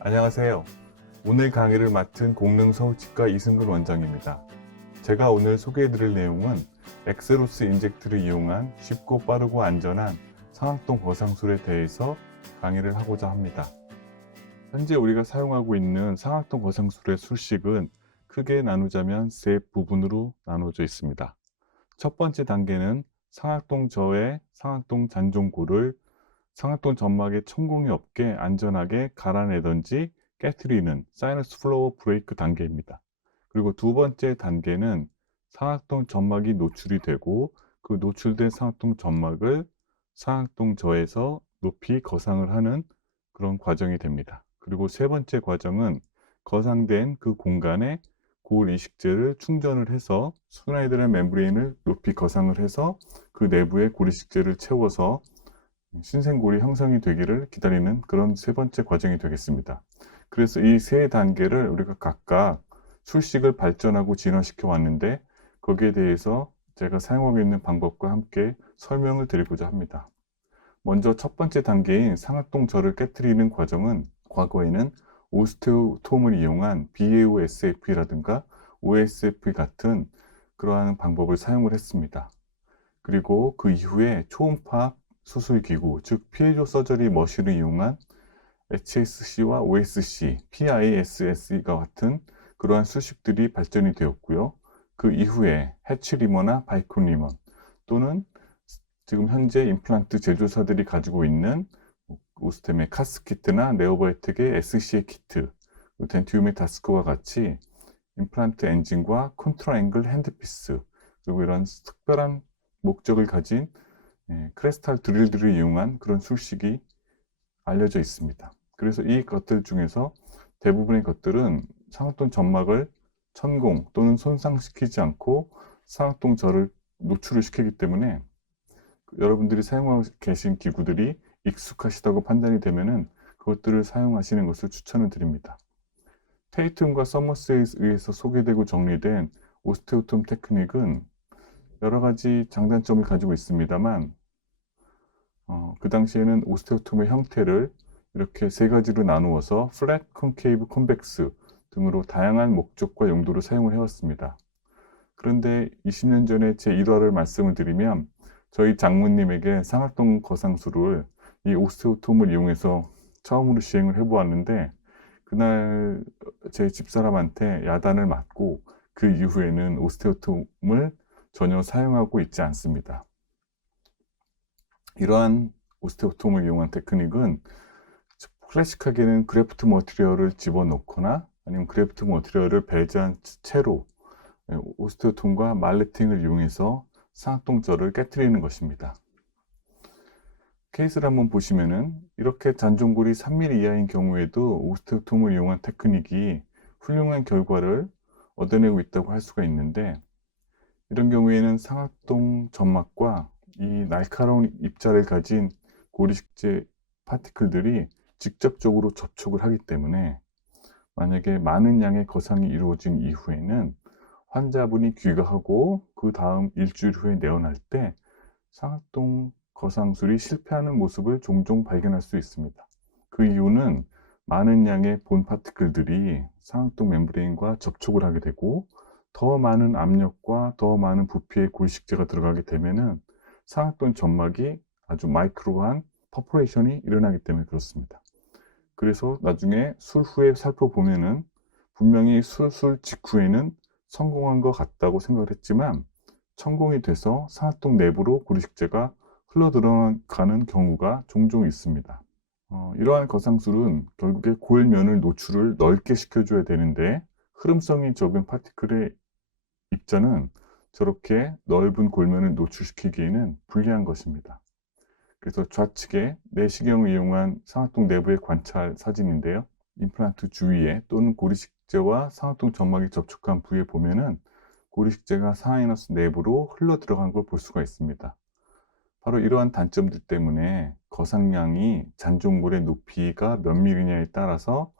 안녕하세요. 오늘 강의를 맡은 공릉서울치과 이승근 원장입니다. 제가 오늘 소개해드릴 내용은 엑스로스 인젝트를 이용한 쉽고 빠르고 안전한 상악동 거상술에 대해서 강의를 하고자 합니다. 현재 우리가 사용하고 있는 상악동 거상술의 술식은 크게 나누자면 세 부분으로 나눠져 있습니다. 첫 번째 단계는 상악동저의 상악동 잔종골을 상악동 점막에 천공이 없게 안전하게 갈아내든지 깨트리는 사이너스 플로우 브레이크 단계입니다. 그리고 두 번째 단계는 상악동 점막이 노출이 되고 그 노출된 상악동 점막을 상악동저에서 높이 거상을 하는 그런 과정이 됩니다. 그리고 세 번째 과정은 거상된 그 공간에 골 이식제를 충전을 해서 순화이드의 멤브레인을 높이 거상을 해서 그 내부에 골 이식제를 채워서 신생골이 형성이 되기를 기다리는 그런 세 번째 과정이 되겠습니다. 그래서 이 세 단계를 우리가 각각 술식을 발전하고 진화시켜 왔는데 거기에 대해서 제가 사용하고 있는 방법과 함께 설명을 드리고자 합니다. 먼저 첫 번째 단계인 상악동저를 깨트리는 과정은 과거에는 오스테오톰을 이용한 BAO-SF라든가 OSF 같은 그러한 방법을 사용을 했습니다. 그리고 그 이후에 초음파 수술기구, 즉 피에조 서저리 머신을 이용한 HSC와 OSC, PISS가 같은 그러한 수식들이 발전이 되었고요. 그 이후에 해치리머나 바이콘리머 또는 지금 현재 임플란트 제조사들이 가지고 있는 오스템의 카스키트나 네오바이텍의 SCA 키트, 덴티움의 다스크와 같이 임플란트 엔진과 컨트롤 앵글 핸드피스, 그리고 이런 특별한 목적을 가진 크레스탈 드릴들을 이용한 그런 술식이 알려져 있습니다. 그래서 이 것들 중에서 대부분의 것들은 상악동 점막을 천공 또는 손상시키지 않고 상악동저를 노출을 시키기 때문에 여러분들이 사용하고 계신 기구들이 익숙하시다고 판단이 되면은 그것들을 사용하시는 것을 추천을 드립니다. 테이툼과 서머스에 의해서 소개되고 정리된 오스테오톰 테크닉은 여러 가지 장단점을 가지고 있습니다만 그 당시에는 오스테오톰의 형태를 이렇게 세 가지로 나누어서 플랫, 컨케이브, 컨벡스 등으로 다양한 목적과 용도로 사용을 해왔습니다. 그런데 20년 전에 제 1화를 말씀을 드리면 저희 장모님에게 상악동 거상술을 이 오스테오톰을 이용해서 처음으로 시행을 해보았는데 그날 제 집사람한테 야단을 맞고 그 이후에는 오스테오톰을 전혀 사용하고 있지 않습니다. 이러한 오스테오톰을 이용한 테크닉은 클래식하게는 그래프트 머티리얼을 집어넣거나 아니면 그래프트 머티리얼을 배제한 채로 오스테오톰과 말레팅을 이용해서 상악동저를 깨트리는 것입니다. 케이스를 한번 보시면은 이렇게 잔종골이 3mm 이하인 경우에도 오스테오톰을 이용한 테크닉이 훌륭한 결과를 얻어내고 있다고 할 수가 있는데 이런 경우에는 상악동 점막과 이 날카로운 입자를 가진 고리식제 파티클들이 직접적으로 접촉을 하기 때문에 만약에 많은 양의 거상이 이루어진 이후에는 환자분이 귀가하고 그 다음 일주일 후에 내원할 때 상악동 거상술이 실패하는 모습을 종종 발견할 수 있습니다. 그 이유는 많은 양의 본 파티클들이 상악동 멤브레인과 접촉을 하게 되고 더 많은 압력과 더 많은 부피의 골식제가 들어가게 되면은 상악동 점막이 아주 마이크로한 퍼포레이션이 일어나기 때문에 그렇습니다. 그래서 나중에 술 후에 살펴보면은 분명히 수술 직후에는 성공한 것 같다고 생각을 했지만 천공이 돼서 상악동 내부로 고리식제가 흘러 들어가는 경우가 종종 있습니다. 이러한 거상술은 결국에 골면을 노출을 넓게 시켜줘야 되는데 흐름성이 적은 파티클의 입자는 저렇게 넓은 골면을 노출시키기에는 불리한 것입니다. 그래서 좌측에 내시경을 이용한 상악동 내부의 관찰 사진인데요. 임플란트 주위에 또는 고리식제와 상악동 점막이 접촉한 부위에 보면은 고리식제가 사이너스 내부로 흘러 들어간 걸 볼 수가 있습니다. 바로 이러한 단점들 때문에 거상량이 잔종골의 높이가 몇 밀리냐에 따라서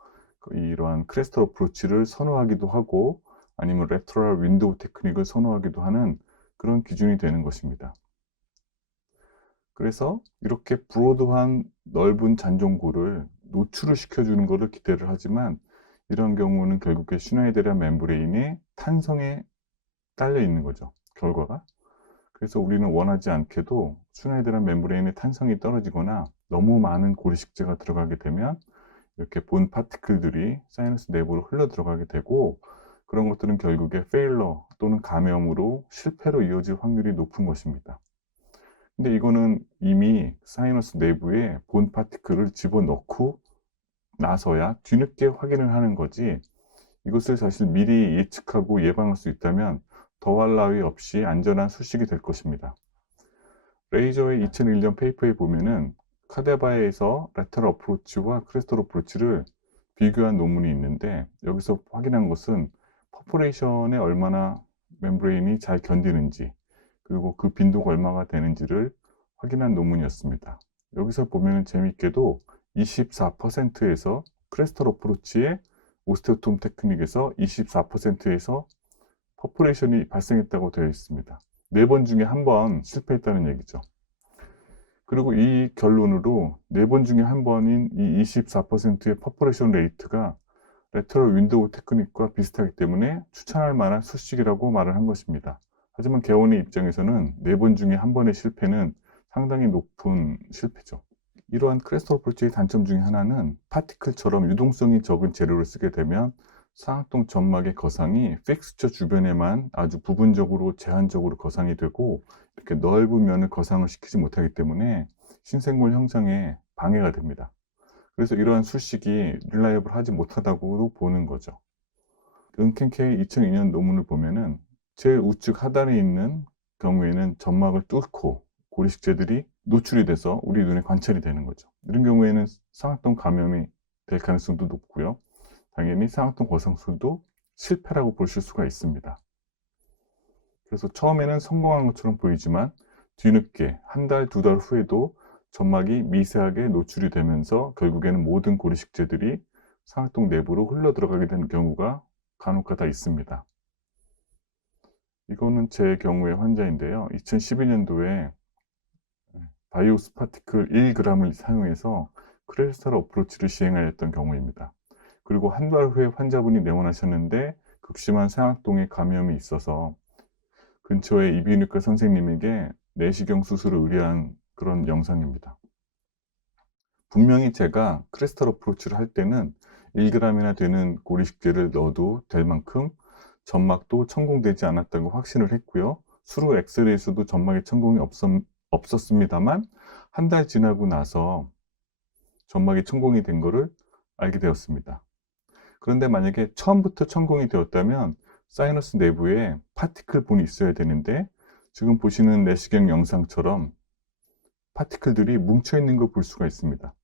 이러한 크레스터 어프로치를 선호하기도 하고 아니면 레터럴 윈도우 테크닉을 선호하기도 하는 그런 기준이 되는 것입니다. 그래서 이렇게 브로드한 넓은 잔종구를 노출을 시켜주는 것을 기대를 하지만 이런 경우는 결국에 슈나이데르 멤브레인의 탄성에 딸려 있는 거죠, 결과가. 그래서 우리는 원하지 않게도 슈나이데르 멤브레인의 탄성이 떨어지거나 너무 많은 고리식재가 들어가게 되면 이렇게 본 파티클들이 사이너스 내부로 흘러 들어가게 되고, 그런 것들은 결국에 페일러 또는 감염으로 실패로 이어질 확률이 높은 것입니다. 근데 이거는 이미 사이너스 내부에 본 파티클을 집어넣고 나서야 뒤늦게 확인을 하는 거지, 이것을 사실 미리 예측하고 예방할 수 있다면 더할 나위 없이 안전한 수식이 될 것입니다. 레이저의 2001년 페이퍼에 보면은 카데바에서 레터럴 어프로치와 크레스털 어프로치를 비교한 논문이 있는데, 여기서 확인한 것은 퍼포레이션에 얼마나 멤브레인이 잘 견디는지, 그리고 그 빈도가 얼마가 되는지를 확인한 논문이었습니다. 여기서 보면은 재밌게도 24%에서 크레스털 어프로치의 오스테오톰 테크닉에서 24%에서 퍼포레이션이 발생했다고 되어 있습니다. 4번 중에 1번 실패했다는 얘기죠. 그리고 이 결론으로 4번 중에 1번인 이 24%의 퍼포레이션 레이트가 레터럴 윈도우 테크닉과 비슷하기 때문에 추천할 만한 수식이라고 말을 한 것입니다. 하지만 개원의 입장에서는 4번 중에 1번의 실패는 상당히 높은 실패죠. 이러한 크레스털 어프로치의 단점 중에 하나는 파티클처럼 유동성이 적은 재료를 쓰게 되면 상악동 점막의 거상이 픽스처 주변에만 아주 부분적으로 제한적으로 거상이 되고, 이렇게 넓은 면을 거상을 시키지 못하기 때문에 신생물 형성에 방해가 됩니다. 그래서 이러한 수식이 릴라이블 하지 못하다고도 보는 거죠. 은켄케이 2002년 논문을 보면은 제일 우측 하단에 있는 경우에는 점막을 뚫고 고리식재들이 노출이 돼서 우리 눈에 관찰이 되는 거죠. 이런 경우에는 상악동 감염이 될 가능성도 높고요. 당연히 상악동 거상술도 실패라고 보실 수가 있습니다. 그래서 처음에는 성공한 것처럼 보이지만 뒤늦게 1달, 2달 후에도 점막이 미세하게 노출이 되면서 결국에는 모든 고리식재들이 상악동 내부로 흘러 들어가게 되는 경우가 간혹가다 있습니다. 이거는 제 경우의 환자인데요. 2012년도에 바이오스 파티클 1g을 사용해서 크레스털 어프로치를 시행하였던 경우입니다. 그리고 1달 후에 환자분이 내원하셨는데 극심한 상악동에 감염이 있어서 근처의 이비인후과 선생님에게 내시경 수술을 의뢰한 그런 영상입니다. 분명히 제가 크레스털 어프로치를 할 때는 1g이나 되는 고리식재를 넣어도 될 만큼 점막도 천공되지 않았다고 확신을 했고요. 수로 엑스레이에서도 점막에 천공이 없었습니다만 1달 지나고 나서 점막이 천공이 된 것을 알게 되었습니다. 그런데 만약에 처음부터 천공이 되었다면 사이너스 내부에 파티클 본이 있어야 되는데, 지금 보시는 내시경 영상처럼 파티클들이 뭉쳐 있는 걸 볼 수가 있습니다.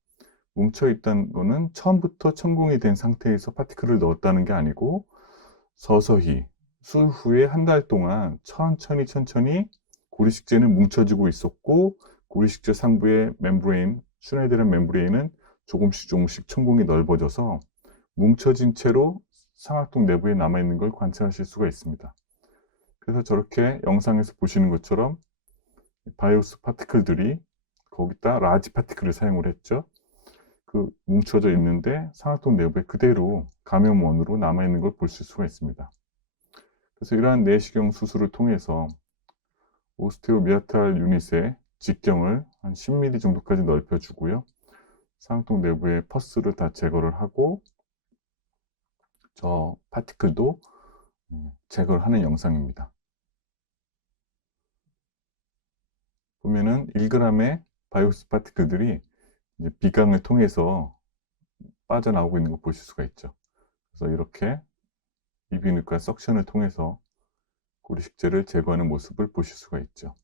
뭉쳐 있다는 거는 처음부터 천공이 된 상태에서 파티클을 넣었다는 게 아니고 서서히 술 후에 1달 동안 천천히 고리식재는 뭉쳐지고 있었고, 고리식재 상부의 멤브레인, 슈나이데르 멤브레인은 조금씩 천공이 넓어져서 뭉쳐진 채로 상악동 내부에 남아있는 걸 관찰하실 수가 있습니다. 그래서 저렇게 영상에서 보시는 것처럼 바이오스 파티클들이 거기다 라지 파티클을 사용을 했죠. 그 뭉쳐져 있는데 상악동 내부에 그대로 감염원으로 남아있는 걸 보실 수가 있습니다. 그래서 이러한 내시경 수술을 통해서 오스테오미아탈 유닛의 직경을 한 10mm 정도까지 넓혀주고요. 상악동 내부의 퍼스를 다 제거를 하고 저 파티클도 제거를 하는 영상입니다. 보면은 1g의 바이오스 파티클들이 이제 비강을 통해서 빠져나오고 있는 거 보실 수가 있죠. 그래서 이렇게 이비인후과 석션을 통해서 고리식재를 제거하는 모습을 보실 수가 있죠.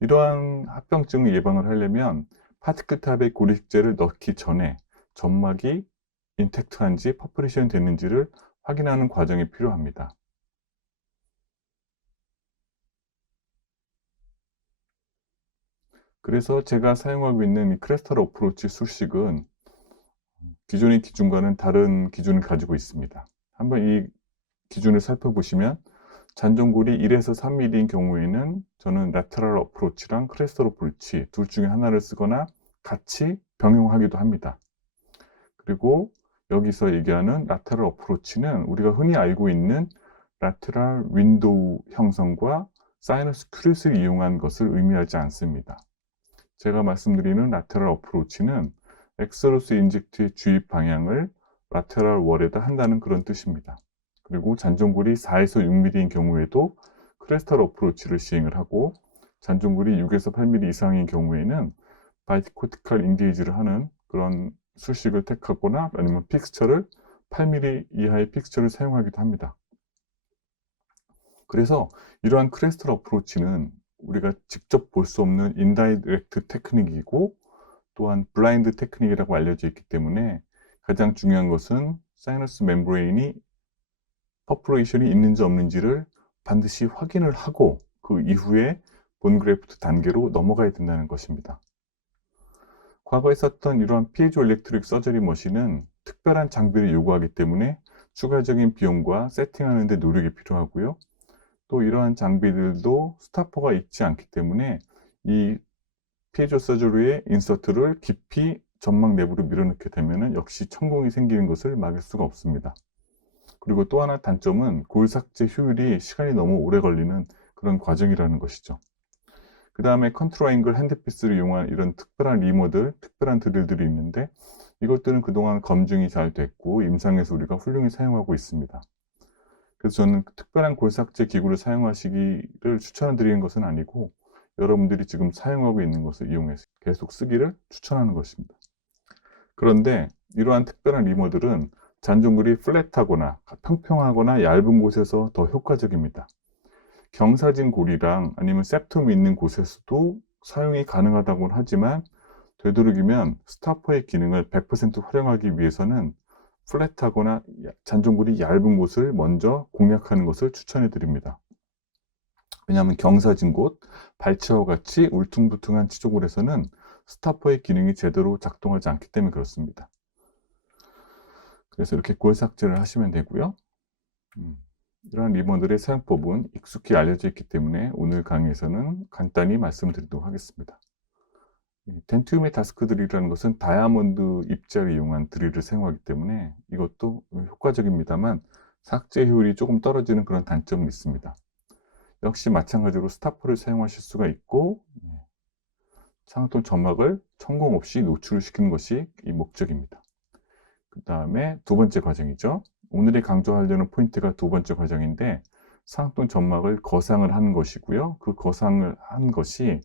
이러한 합병증을 예방을 하려면 파티클 탑에 고리식재를 넣기 전에 점막이 인텍트한지 퍼포레이션 됐는지를 확인하는 과정이 필요합니다. 그래서 제가 사용하고 있는 이 크레스털 어프로치 수식은 기존의 기준과는 다른 기준을 가지고 있습니다. 한번 이 기준을 살펴보시면 잔존골이 1에서 3mm인 경우에는 저는 라테럴 어프로치랑 크레스터 어프로치 둘 중에 하나를 쓰거나 같이 병용하기도 합니다. 그리고 여기서 얘기하는 라테럴 어프로치는 우리가 흔히 알고 있는 라테럴 윈도우 형성과 사이너스 큐릿을 이용한 것을 의미하지 않습니다. 제가 말씀드리는 라테럴 어프로치는 엑서로스 인젝트의 주입 방향을 라테럴 월에다 한다는 그런 뜻입니다. 그리고 잔존골이 4에서 6mm인 경우에도 크레스탈 어프로치를 시행을 하고, 잔존골이 6에서 8mm 이상인 경우에는 바이코티칼 인게이지를 하는 그런 수식을 택하거나 아니면 픽스처를 8mm 이하의 픽스처를 사용하기도 합니다. 그래서 이러한 크레스탈 어프로치는 우리가 직접 볼 수 없는 인다이렉트 테크닉이고, 또한 블라인드 테크닉이라고 알려져 있기 때문에 가장 중요한 것은 사이너스 멤브레인이 퍼포레이션이 있는지 없는지를 반드시 확인을 하고 그 이후에 본 그래프트 단계로 넘어가야 된다는 것입니다. 과거에 썼던 이러한 피에조 일렉트릭 서저리 머신은 특별한 장비를 요구하기 때문에 추가적인 비용과 세팅하는 데 노력이 필요하고요. 또 이러한 장비들도 스타퍼가 있지 않기 때문에 이 피에조 서저리의 인서트를 깊이 점막 내부로 밀어넣게 되면 역시 천공이 생기는 것을 막을 수가 없습니다. 그리고 또 하나 단점은 골 삭제 효율이 시간이 너무 오래 걸리는 그런 과정이라는 것이죠. 그 다음에 컨트롤 앵글 핸드피스를 이용한 이런 특별한 리머들, 특별한 드릴들이 있는데 이것들은 그동안 검증이 잘 됐고 임상에서 우리가 훌륭히 사용하고 있습니다. 그래서 저는 특별한 골 삭제 기구를 사용하시기를 추천드리는 것은 아니고 여러분들이 지금 사용하고 있는 것을 이용해서 계속 쓰기를 추천하는 것입니다. 그런데 이러한 특별한 리머들은 잔존골이 플랫하거나 평평하거나 얇은 곳에서 더 효과적입니다. 경사진 골이랑 아니면 septum이 있는 곳에서도 사용이 가능하다고는 하지만 되도록이면 스타퍼의 기능을 100% 활용하기 위해서는 플랫하거나 잔존골이 얇은 곳을 먼저 공략하는 것을 추천해 드립니다. 왜냐하면 경사진 곳, 발치와 같이 울퉁불퉁한 치조골에서는 스타퍼의 기능이 제대로 작동하지 않기 때문에 그렇습니다. 그래서 이렇게 골 삭제를 하시면 되고요. 이러한 리본들의 사용법은 익숙히 알려져 있기 때문에 오늘 강의에서는 간단히 말씀드리도록 하겠습니다. 덴티움의 다스크 드릴이라는 것은 다이아몬드 입자를 이용한 드릴을 사용하기 때문에 이것도 효과적입니다만 삭제 효율이 조금 떨어지는 그런 단점은 있습니다. 역시 마찬가지로 스타퍼를 사용하실 수가 있고 상하통 점막을 천공 없이 노출을 시키는 것이 이 목적입니다. 그 다음에 두 번째 과정이죠. 오늘이 강조하려는 포인트가 두 번째 과정인데 상하통 점막을 거상을 하는 것이고요. 그 거상을 한 것이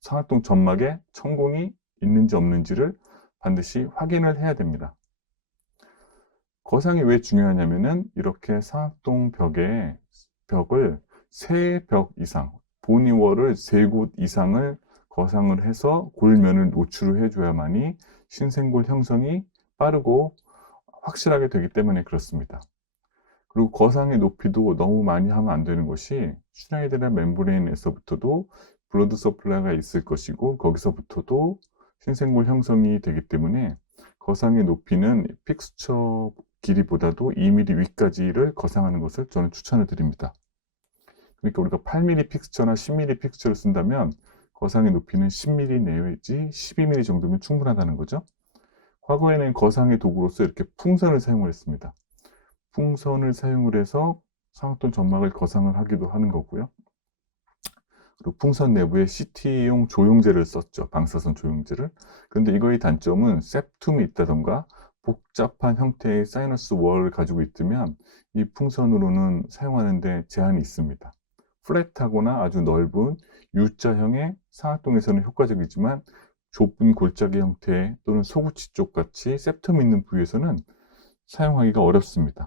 상하통 점막에 천공이 있는지 없는지를 반드시 확인을 해야 됩니다. 거상이 왜 중요하냐면은 이렇게 상하통 벽을 3벽 이상, 보니월을 3곳 이상을 거상을 해서 골면을 노출을 해줘야만이 신생골 형성이 빠르고 확실하게 되기 때문에 그렇습니다. 그리고 거상의 높이도 너무 많이 하면 안 되는 것이 슈나이데라 멤브레인에서부터도 블러드 서플라이가 있을 것이고 거기서부터도 신생골 형성이 되기 때문에 거상의 높이는 픽스처 길이보다도 2mm 위까지를 거상하는 것을 저는 추천을 드립니다. 그러니까 우리가 8mm 픽스처나 10mm 픽스처를 쓴다면 거상의 높이는 10mm 내지 12mm 정도면 충분하다는 거죠. 과거에는 거상의 도구로서 이렇게 풍선을 사용을 했습니다. 풍선을 사용을 해서 상하통 점막을 거상을 하기도 하는 거고요. 그리고 풍선 내부에 CT용 조영제를 썼죠. 방사선 조영제를. 그런데 이거의 단점은 septum이 있다던가 복잡한 형태의 사이너스 월을 가지고 있으면 이 풍선으로는 사용하는데 제한이 있습니다. 플랫하거나 아주 넓은 U자형의 상하통에서는 효과적이지만 좁은 골짜기 형태 또는 소구치 쪽 같이 septum 있는 부위에서는 사용하기가 어렵습니다.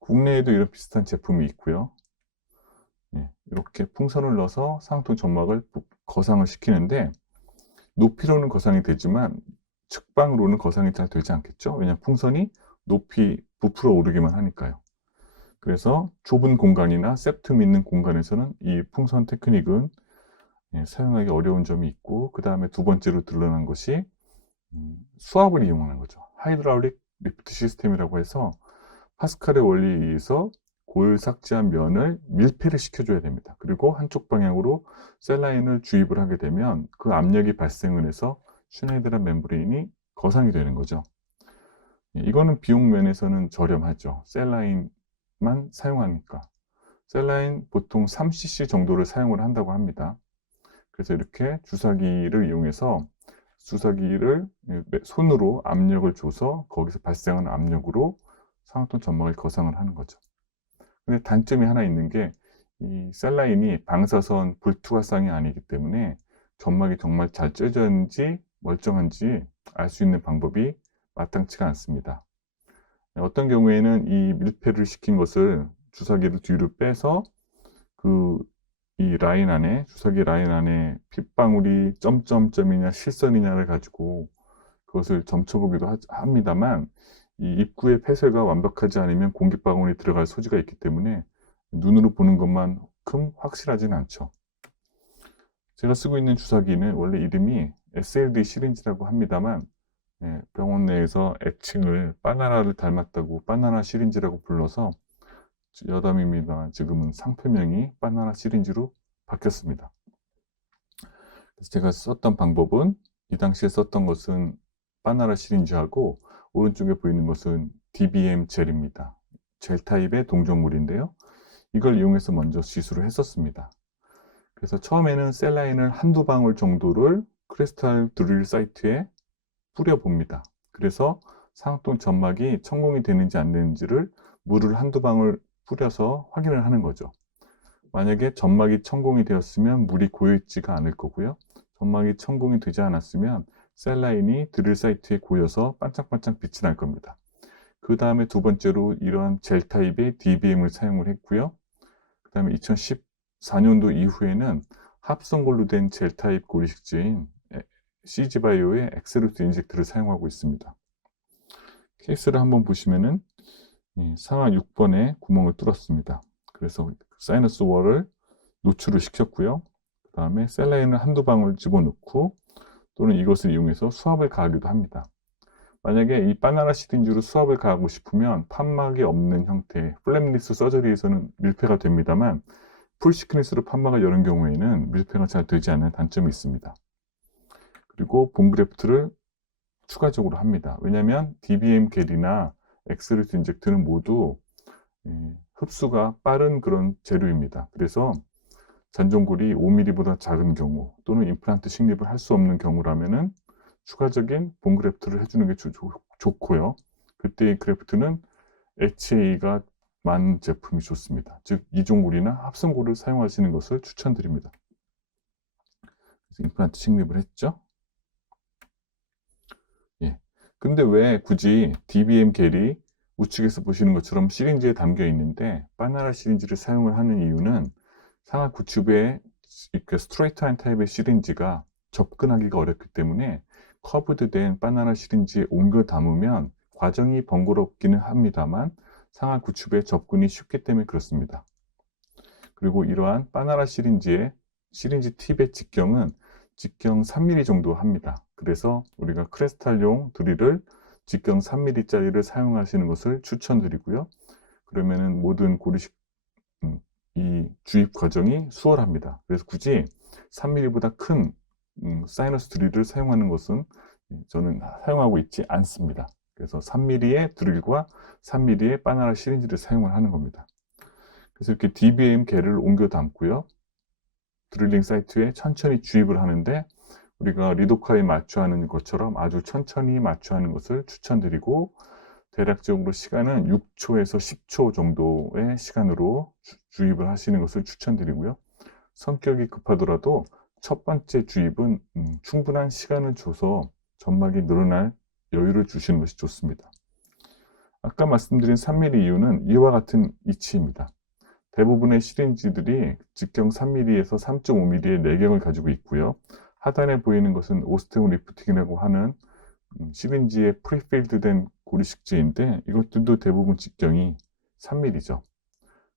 국내에도 이런 비슷한 제품이 있고요. 이렇게 풍선을 넣어서 상하통 점막을 거상을 시키는데 높이로는 거상이 되지만 측방으로는 거상이 잘 되지 않겠죠. 왜냐하면 풍선이 높이 부풀어 오르기만 하니까요. 그래서 좁은 공간이나 septum 있는 공간에서는 이 풍선 테크닉은 사용하기 어려운 점이 있고, 그 다음에 두 번째로 드러난 것이 수압을 이용하는 거죠. 하이드라울릭 리프트 시스템이라고 해서 파스칼의 원리에 의해서 고열 삭제한 면을 밀폐를 시켜줘야 됩니다. 그리고 한쪽 방향으로 셀라인을 주입을 하게 되면 그 압력이 발생을 해서 슈나이드란 멤브레인이 거상이 되는 거죠. 이거는 비용 면에서는 저렴하죠. 셀라인만 사용하니까. 셀라인 보통 3cc 정도를 사용을 한다고 합니다. 그래서 이렇게 주사기를 이용해서 주사기를 손으로 압력을 줘서 거기서 발생하는 압력으로 상악동 점막을 거상을 하는 거죠. 근데 단점이 하나 있는 게 이 셀라인이 방사선 불투과성이 아니기 때문에 점막이 정말 잘 쪄졌는지 멀쩡한지 알 수 있는 방법이 마땅치가 않습니다. 어떤 경우에는 이 밀폐를 시킨 것을 주사기를 뒤로 빼서 이 라인 안에, 주사기 라인 안에 핏방울이 점점점이냐 실선이냐를 가지고 그것을 점쳐보기도 합니다만, 이 입구의 폐쇄가 완벽하지 않으면 공기방울이 들어갈 소지가 있기 때문에 눈으로 보는 것만큼 확실하진 않죠. 제가 쓰고 있는 주사기는 원래 이름이 SLD 시린지라고 합니다만, 병원 내에서 애칭을 바나나를 닮았다고 바나나 시린지라고 불러서 여담입니다. 지금은 상표명이 바나나 시린지로 바뀌었습니다. 그래서 제가 썼던 방법은, 이 당시에 썼던 것은 바나나 시린지하고 오른쪽에 보이는 것은 DBM 젤입니다. 젤 타입의 동종물인데요. 이걸 이용해서 먼저 시술을 했었습니다. 그래서 처음에는 셀라인을 한두 방울 정도를 크리스탈 드릴 사이트에 뿌려봅니다. 그래서 상악동 점막이 천공이 되는지 안 되는지를 물을 한두 방울 뿌려서 확인을 하는 거죠. 만약에 점막이 천공이 되었으면 물이 고여있지가 않을 거고요. 점막이 천공이 되지 않았으면 셀라인이 드릴 사이트에 고여서 반짝반짝 빛이 날 겁니다. 그 다음에 두 번째로 이러한 젤 타입의 DBM을 사용을 했고요. 그 다음에 2014년도 이후에는 합성골로 된 젤 타입 고리식제인 CG바이오의 엑세루스 인젝트를 사용하고 있습니다. 케이스를 한번 보시면은 상하 6번에 구멍을 뚫었습니다. 그래서 사이너스 월을 노출을 시켰고요. 그 다음에 셀라인을 한두 방울 집어넣고, 또는 이것을 이용해서 수압을 가하기도 합니다. 만약에 이 바나나 시린지로 수압을 가하고 싶으면 판막이 없는 형태, 플랩리스 서저리에서는 밀폐가 됩니다만, 풀시크니스로 판막을 여는 경우에는 밀폐가 잘 되지 않는 단점이 있습니다. 그리고 봄그래프트를 추가적으로 합니다. 왜냐하면 DBM 겔이나 엑스루스 인젝트는 모두 흡수가 빠른 그런 재료입니다. 그래서 잔존골이 5mm보다 작은 경우, 또는 임플란트 식립을 할 수 없는 경우라면은 추가적인 본 그래프트를 해주는 게 좋고요. 그때 이 그래프트는 HA가 많은 제품이 좋습니다. 즉 이종골이나 합성골을 사용하시는 것을 추천드립니다. 그래서 임플란트 식립을 했죠. 근데 왜 굳이 DBM 겔이 우측에서 보시는 것처럼 시린지에 담겨 있는데 바나나 시린지를 사용을 하는 이유는, 상하 구축에 이렇게 스트레이트한 타입의 시린지가 접근하기가 어렵기 때문에 커브드된 바나나 시린지에 옮겨 담으면 과정이 번거롭기는 합니다만 상하 구축에 접근이 쉽기 때문에 그렇습니다. 그리고 이러한 바나나 시린지의 시린지 팁의 직경은 직경 3mm 정도 합니다. 그래서 우리가 크리스탈용 드릴을 직경 3mm 짜리를 사용하시는 것을 추천드리고요. 그러면은 모든 고리식 이 주입 과정이 수월합니다. 그래서 굳이 3mm보다 큰 사이너스 드릴을 사용하는 것은 저는 사용하고 있지 않습니다. 그래서 3mm의 드릴과 3mm의 바나나 시린지를 사용을 하는 겁니다. 그래서 이렇게 DBM 겔을 옮겨 담고요. 드릴링 사이트에 천천히 주입을 하는데, 우리가 리도카에 맞춰하는 것처럼 아주 천천히 맞춰하는 것을 추천드리고, 대략적으로 시간은 6초에서 10초 정도의 시간으로 주입을 하시는 것을 추천드리고요. 성격이 급하더라도 첫 번째 주입은 충분한 시간을 줘서 점막이 늘어날 여유를 주시는 것이 좋습니다. 아까 말씀드린 3mm 이유는 이와 같은 이치입니다. 대부분의 시린지들이 직경 3mm에서 3.5mm의 내경을 가지고 있고요. 하단에 보이는 것은 오스테오 리프팅이라고 하는 시린지에 프리필드된 고리식지인데, 이것들도 대부분 직경이 3mm죠.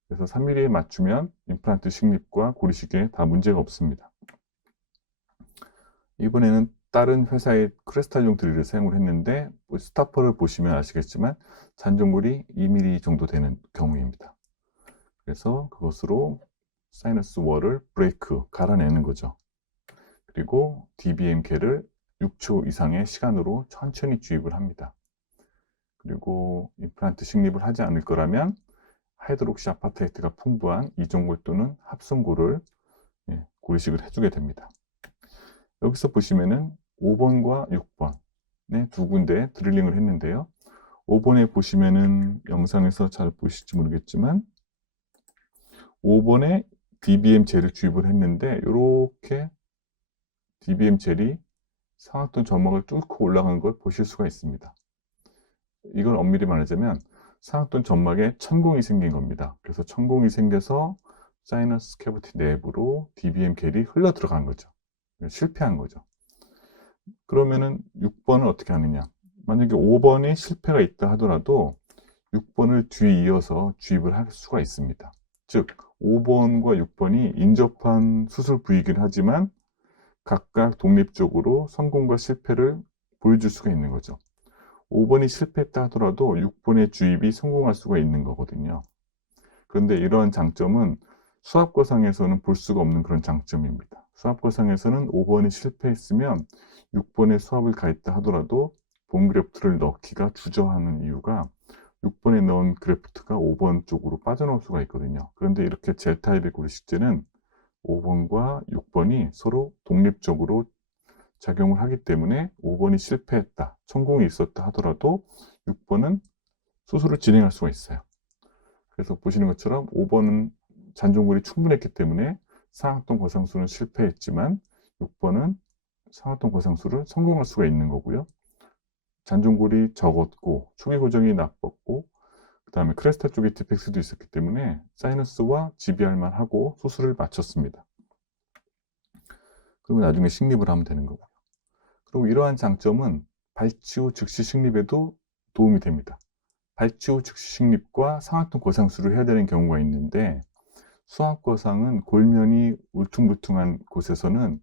그래서 3mm에 맞추면 임플란트 식립과 고리식에 다 문제가 없습니다. 이번에는 다른 회사의 크리스탈용 드릴을 사용을 했는데, 스타퍼를 보시면 아시겠지만 잔존골이 2mm 정도 되는 경우입니다. 그래서 그것으로 사이너스 월을 브레이크, 갈아내는 거죠. 그리고 DBM계를 6초 이상의 시간으로 천천히 주입을 합니다. 그리고 임플란트 식립을 하지 않을 거라면 하이드록시 아파테이트가 풍부한 이종골 또는 합성골을 고리식을 해주게 됩니다. 여기서 보시면은 5번과 6번의 두 군데 드릴링을 했는데요. 5번에 보시면은 영상에서 잘 보실지 모르겠지만 5번에 DBM 젤을 주입을 했는데 이렇게 DBM 젤이 상악동 점막을 뚫고 올라간 걸 보실 수가 있습니다. 이걸 엄밀히 말하자면 상악동 점막에 천공이 생긴 겁니다. 그래서 천공이 생겨서 사이너스 캐비티 내부로 DBM 젤이 흘러 들어간 거죠. 실패한 거죠. 그러면은 6번을 어떻게 하느냐? 만약에 5번이 실패가 있다 하더라도 6번을 뒤이어서 주입을 할 수가 있습니다. 즉 5번과 6번이 인접한 수술 부위이긴 하지만 각각 독립적으로 성공과 실패를 보여줄 수가 있는 거죠. 5번이 실패했다 하더라도 6번의 주입이 성공할 수가 있는 거거든요. 그런데 이러한 장점은 수압거상에서는 볼 수가 없는 그런 장점입니다. 수압거상에서는 5번이 실패했으면 6번에 수압을 가했다 하더라도 본 그래프트를 넣기가 주저하는 이유가 6번에 넣은 그래프트가 5번 쪽으로 빠져나올 수가 있거든요. 그런데 이렇게 젤 타입의 고리식제는 5번과 6번이 서로 독립적으로 작용을 하기 때문에 5번이 실패했다, 성공이 있었다 하더라도 6번은 수술을 진행할 수가 있어요. 그래서 보시는 것처럼 5번은 잔존골이 충분했기 때문에 상악동 거상술은 실패했지만 6번은 상악동 거상술을 성공할 수가 있는 거고요. 잔존골이 적었고 초기 고정이 나빴고 그 다음에 크레스타 쪽에 디펙스도 있었기 때문에 사이너스와 GBR만 하고 수술을 마쳤습니다. 그리고 나중에 식립을 하면 되는 거고요. 그리고 이러한 장점은 발치 후 즉시 식립에도 도움이 됩니다. 발치 후 즉시 식립과 상악동 거상술을 해야 되는 경우가 있는데 수압거상은 골면이 울퉁불퉁한 곳에서는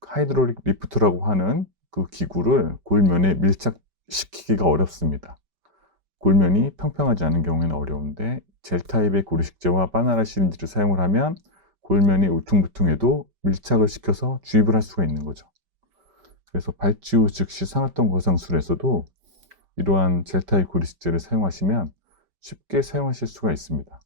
하이드롤릭 리프트라고 하는 그 기구를 골면에 밀착시키기가 어렵습니다. 골면이 평평하지 않은 경우에는 어려운데 젤 타입의 고리식제와 바나나 시린지를 사용을 하면 골면이 울퉁불퉁해도 밀착을 시켜서 주입을 할 수가 있는 거죠. 그래서 발치 후 즉시 상악동 거상술에서도 이러한 젤 타입 고리식제를 사용하시면 쉽게 사용하실 수가 있습니다.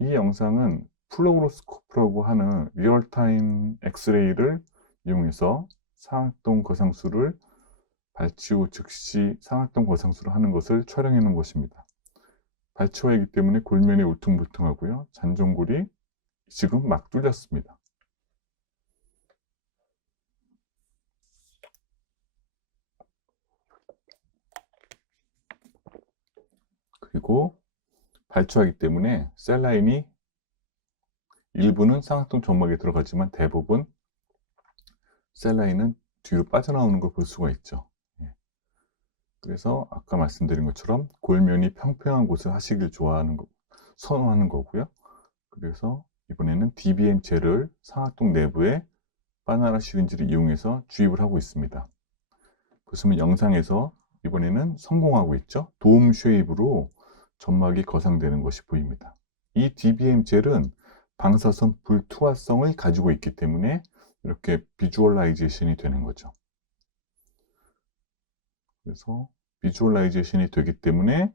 이 영상은 플로로스코프라고 하는 리얼타임 엑스레이를 이용해서 상악동 거상술을 발치 후 즉시 상악동 거상술을 하는 것을 촬영해 놓은 것입니다. 발치화이기 때문에 골면이 울퉁불퉁하고요. 잔존골이 지금 막 뚫렸습니다. 그리고 발치화이기 때문에 셀라인이 일부는 상악동 점막에 들어가지만 대부분 셀라인은 뒤로 빠져나오는 걸 볼 수가 있죠. 그래서 아까 말씀드린 것처럼 골면이 평평한 곳을 하시길 선호하는 거고요. 그래서 이번에는 DBM 젤을 상악동 내부에 바나나 시린지를 이용해서 주입을 하고 있습니다. 보시면 영상에서 이번에는 성공하고 있죠. 돔 쉐입으로 점막이 거상되는 것이 보입니다. 이 DBM 젤은 방사선 불투하성을 가지고 있기 때문에 이렇게 비주얼라이제이션이 되는 거죠. 그래서 비주얼라이제이션이 되기 때문에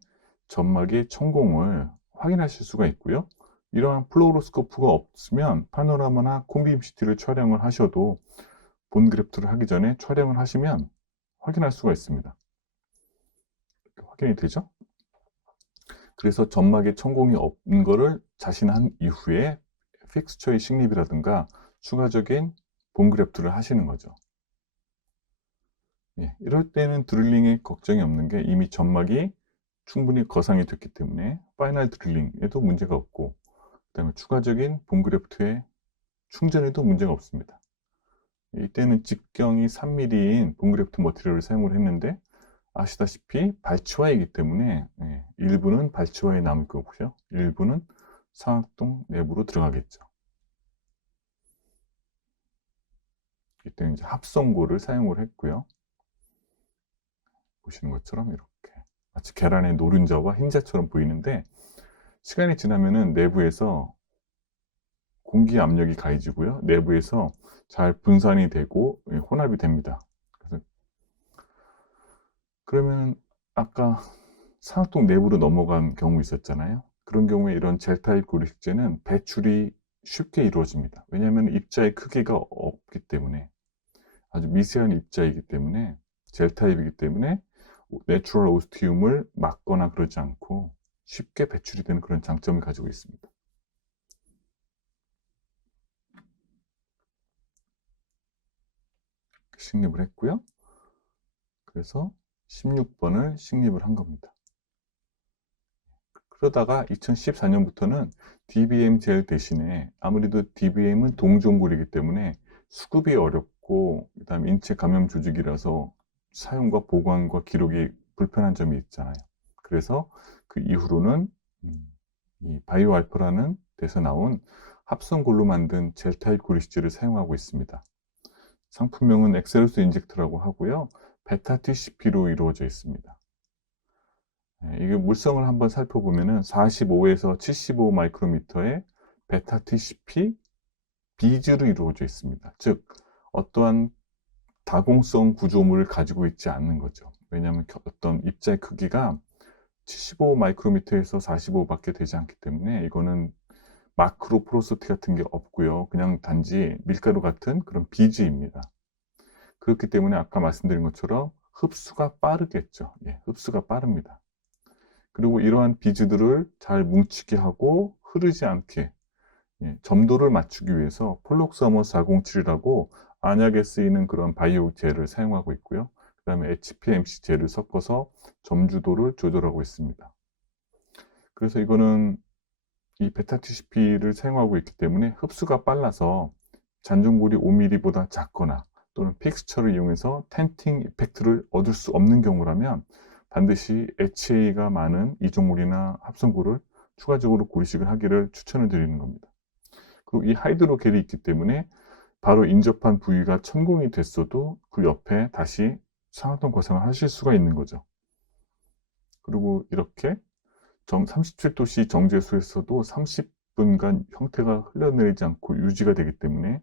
점막의 천공을 확인하실 수가 있고요. 이러한 플로로스코프가 없으면 파노라마나 콤비임CT를 촬영을 하셔도 본 그래프트를 하기 전에 촬영을 하시면 확인할 수가 있습니다. 확인이 되죠? 그래서 점막에 천공이 없는 것을 자신한 이후에 픽스처의 식립이라든가 추가적인 본 그래프트를 하시는 거죠. 이럴 때는 드릴링에 걱정이 없는 게 이미 점막이 충분히 거상이 됐기 때문에 파이널 드릴링에도 문제가 없고 그 다음에 추가적인 본 그래프트의 충전에도 문제가 없습니다. 이때는 직경이 3mm인 본 그래프트 머티리얼을 사용을 했는데 아시다시피 발치화이기 때문에 일부는 발치화에 남을 거고요. 일부는 상악동 내부로 들어가겠죠. 이때는 이제 합성고를 사용을 했고요. 보시는 것처럼 이렇게 마치 계란의 노른자와 흰자처럼 보이는데 시간이 지나면은 내부에서 공기 압력이 가해지고요. 내부에서 잘 분산이 되고 혼합이 됩니다. 그러면 아까 산화통 내부로 넘어간 경우 있었잖아요. 그런 경우에 이런 젤 타입 고리식제는 배출이 쉽게 이루어집니다. 왜냐하면 입자의 크기가 없기 때문에, 아주 미세한 입자이기 때문에, 젤 타입이기 때문에 내추럴 오스티움을 막거나 그러지 않고 쉽게 배출이 되는 그런 장점을 가지고 있습니다. 식립을 했고요. 그래서 16번을 식립을 한 겁니다. 그러다가 2014년부터는 DBM 젤 대신에, 아무래도 DBM은 동종골이기 때문에 수급이 어렵고 그다음에 인체 감염 조직이라서 사용과 보관과 기록이 불편한 점이 있잖아요. 그래서 그 이후로는 이 바이오 알파라는 데서 나온 합성골로 만든 젤 타입 고리식제를 사용하고 있습니다. 상품명은 엑셀루스 인젝트라고 하고요. 베타 TCP로 이루어져 있습니다. 이게 물성을 한번 살펴보면은 45에서 75 마이크로미터의 베타 TCP 비즈로 이루어져 있습니다. 즉, 어떠한 다공성 구조물을 가지고 있지 않는 거죠. 왜냐하면 어떤 입자의 크기가 75 마이크로미터에서 45밖에 되지 않기 때문에 이거는 마크로 포로시티 같은 게 없고요. 그냥 단지 밀가루 같은 그런 비즈입니다. 그렇기 때문에 아까 말씀드린 것처럼 흡수가 빠르겠죠. 흡수가 빠릅니다. 그리고 이러한 비즈들을 잘 뭉치게 하고 흐르지 않게 점도를 맞추기 위해서 폴록서머 407이라고 안약에 쓰이는 그런 바이오 젤을 사용하고 있고요. 그 다음에 HPMC 젤을 섞어서 점주도를 조절하고 있습니다. 그래서 이거는 이 베타 TCP를 사용하고 있기 때문에 흡수가 빨라서 잔존골이 5mm보다 작거나 또는 픽스처를 이용해서 텐팅 이펙트를 얻을 수 없는 경우라면 반드시 HA가 많은 이종골이나 합성골을 추가적으로 고리식을 하기를 추천을 드리는 겁니다. 그리고 이 하이드로겔이 있기 때문에 바로 인접한 부위가 천공이 됐어도 그 옆에 다시 산화통 거상을 하실 수가 있는 거죠. 그리고 이렇게 37도씨 정제수에서도 30분간 형태가 흘러내리지 않고 유지가 되기 때문에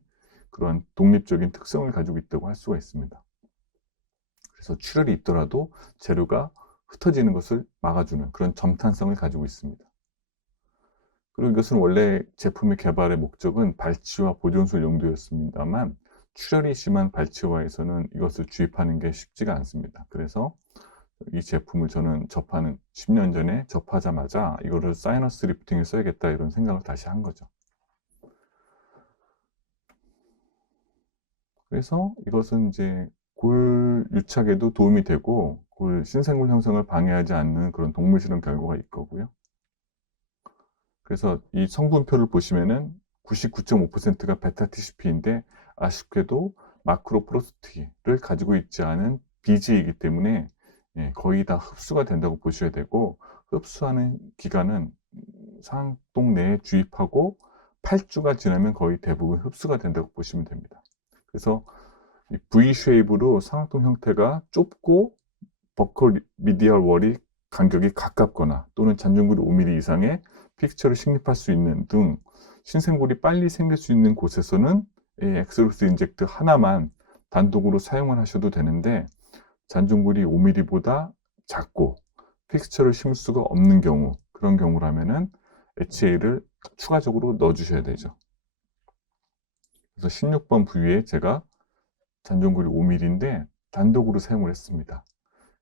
그러한 독립적인 특성을 가지고 있다고 할 수가 있습니다. 그래서 출혈이 있더라도 재료가 흩어지는 것을 막아주는 그런 점탄성을 가지고 있습니다. 그리고 이것은 원래 제품의 개발의 목적은 발치화 보존술 용도였습니다만 출혈이 심한 발치화에서는 이것을 주입하는 게 쉽지가 않습니다. 그래서 이 제품을 저는 접하는 10년 전에 접하자마자 이거를 사이너스 리프팅에 써야겠다 이런 생각을 다시 한 거죠. 그래서 이것은 이제 골 유착에도 도움이 되고 골 신생골 형성을 방해하지 않는 그런 동물 실험 결과가 있거고요. 그래서 이 성분표를 보시면은 99.5%가 베타 TCP인데 아쉽게도 마크로 포로시티를 가지고 있지 않은 비즈이기 때문에 거의 다 흡수가 된다고 보셔야 되고, 흡수하는 기간은 상동 내에 주입하고 8주가 지나면 거의 대부분 흡수가 된다고 보시면 됩니다. 그래서 V 쉐입으로 상악동 형태가 좁고 버커 미디얼 월이 간격이 가깝거나 또는 잔존골이 5mm 이상의 픽처를 식립할 수 있는 등 신생골이 빨리 생길 수 있는 곳에서는 이 엑스로스 인젝트 하나만 단독으로 사용을 하셔도 되는데, 잔존골이 5mm보다 작고 픽스처를 심을 수가 없는 경우, 그런 경우라면은 HA를 추가적으로 넣어 주셔야 되죠. 그래서 16번 부위에 제가 잔존골이 5mm인데 단독으로 사용을 했습니다.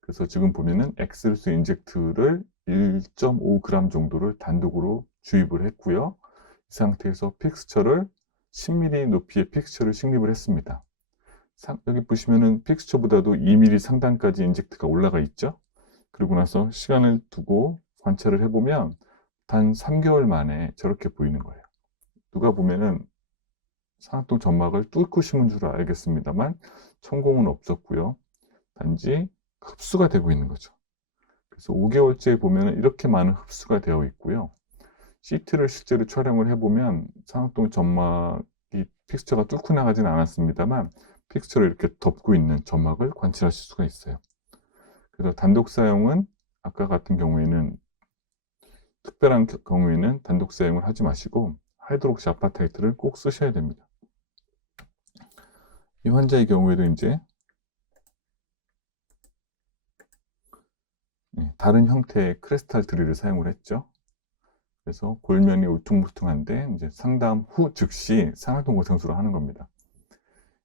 그래서 지금 보면은 엑스루스 인젝트를 1.5g 정도를 단독으로 주입을 했고요. 이 상태에서 픽스처를 10mm 높이의 픽스처를 식립을 했습니다. 여기 보시면은 픽스처보다도 2mm 상단까지 인젝트가 올라가 있죠. 그리고 나서 시간을 두고 관찰을 해보면 단 3개월 만에 저렇게 보이는 거예요. 누가 보면은 산화통 점막을 뚫고 심은 줄 알겠습니다만 천공은 없었고요. 단지 흡수가 되고 있는 거죠. 그래서 5개월째 보면 이렇게 많은 흡수가 되어 있고요. CT를 실제로 촬영을 해보면 산화통 점막이 픽스처가 뚫고 나가진 않았습니다만 픽스처를 이렇게 덮고 있는 점막을 관찰하실 수가 있어요. 그래서 단독 사용은 아까 같은 경우에는 특별한 경우에는 단독 사용을 하지 마시고 하이드록시 아파타이트를 꼭 쓰셔야 됩니다. 이 환자의 경우에도 이제 다른 형태의 크리스탈 드릴을 사용을 했죠. 그래서 골면이 울퉁불퉁한데 이제 상담 후 즉시 상하동 고상수를 하는 겁니다.